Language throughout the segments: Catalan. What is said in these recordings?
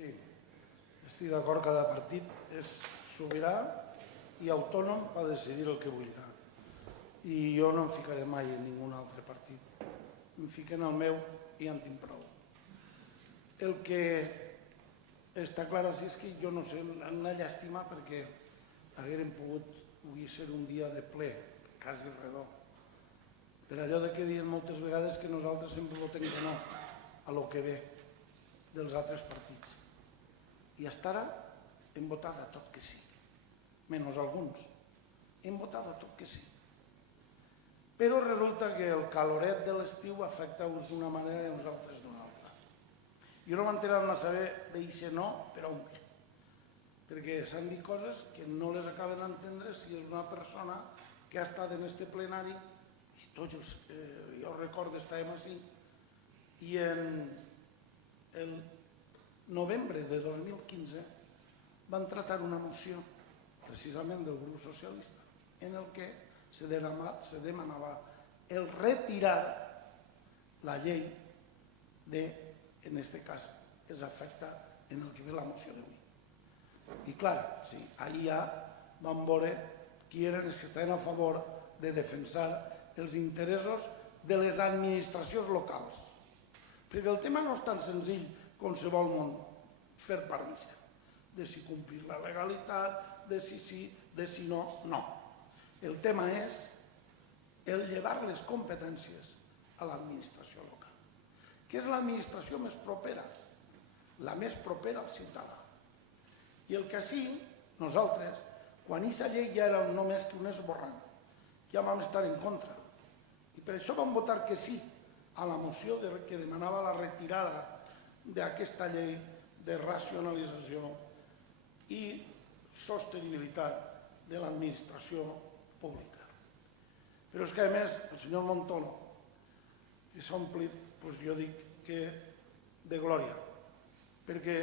Sí, estic d'acord, cada partit és sobirà i autònom per decidir el que vulgui. I jo no em ficaré mai en ningú altre partit. Em fico en el meu i en tinc prou. El que està clar és que jo no sé, una llàstima perquè haguérem pogut avui ser un dia de ple, quasi redó. Per allò que diuen moltes vegades que nosaltres sempre votem que no a lo que ve dels altres partits. I fins ara hem votat a tot que sí, menys alguns. Hem votat a tot que sí. Però resulta que el caloret de l'estiu afecta uns d'una manera i uns altres d'una altra. Jo no m'enterat massa bé d'això no, per on ve. Perquè s'han dit coses que no les acaben d'entendre si és una persona que ha estat en este plenari, i tots els, jo recordo que estàvem així, i en el novembre de 2015 van tractar una moció, precisament del grup socialista, en el que se demanava el retirar la llei de, en aquest cas, es afecta en el que ve la moció d'avui. I clar, sí, ahir ja vam veure qui eren els que estaven a favor de defensar els interessos de les administracions locals. Perquè el tema no és tan senzill com se vol fer parèixer, de si complir la legalitat, de si sí, de si no, no. El tema és el llevar les competències a l'administració local, que és l'administració més propera, la més propera al ciutadà. I el que sí, nosaltres, quan aquesta llei ja era només que un esborrany, ja vam estar en contra. I per això vam votar que sí a la moció que demanava la retirada d'aquesta llei de racionalització i sostenibilitat de l'administració pública. Però és que, a més, el senyor Montoro s'ha omplit, jo dic que de glòria, perquè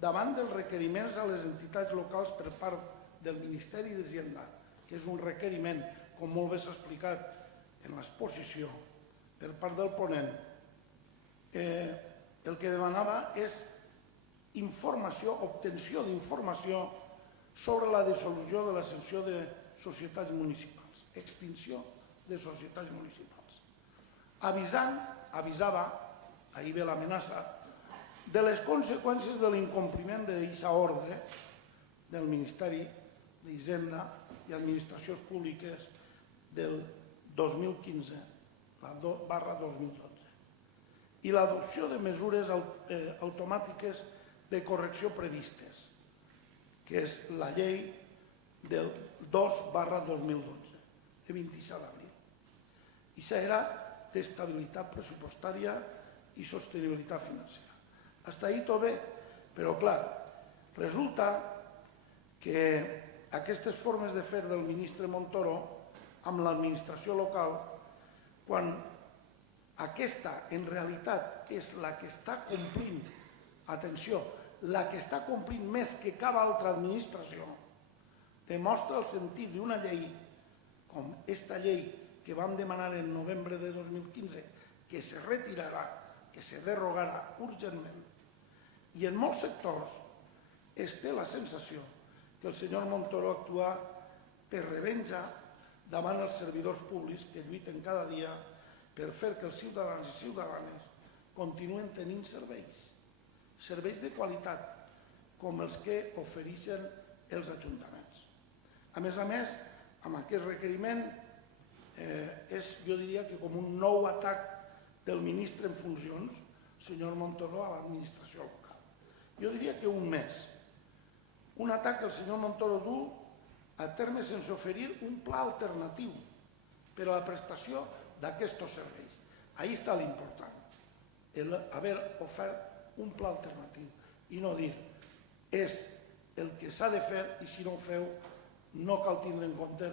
davant dels requeriments a les entitats locals per part del Ministeri d'Hisenda, que és un requeriment, com molt bé s'ha explicat en l'exposició per part del ponent, el que demanava és informació, obtenció d'informació sobre la dissolució de la secció de societats municipals, extinció de societats municipals. Avisava, ahir ve l'amenaça, de les conseqüències de l'incompliment d'aquesta ordre del Ministeri d'Hisenda i Administracions Públiques del 2015/2012 i l'adopció de mesures automàtiques de correcció previstes, que és la llei del 2/2012, de 27 d'abril. Això era d'estabilitat pressupostària i sostenibilitat financera. Fins ahí tot bé, però clar, resulta que aquestes formes de fer del ministre Montoro amb l'administració local, quan aquesta en realitat és la que està complint, atenció, la que està complint més que cap altra administració, demostra el sentit d'una llei com aquesta llei que vam demanar en novembre de 2015, que se retirarà, que se derogarà urgentment. I en molts sectors es té la sensació que el senyor Montoro actua per revenja davant els servidors públics que lluiten cada dia per fer que els ciutadans i ciutadanes continuen tenint serveis de qualitat, com els que ofereixen els ajuntaments. A més, amb aquest requeriment és, jo diria, que com un nou atac del ministre en funcions, senyor Montoro, a l'administració local. Jo diria que un més. Un atac que el senyor Montoro du a terme sense oferir un pla alternatiu per a la prestació d'aquests serveis. Ahí està l'important, haver ofert un pla alternatiu i no dir és el que s'ha de fer i si no ho feu no cal tindre en compte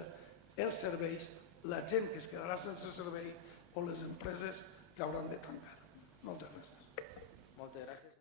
els serveis, la gent que es quedarà sense servei o les empreses que hauran de tancar. Moltes gràcies. Moltes gràcies.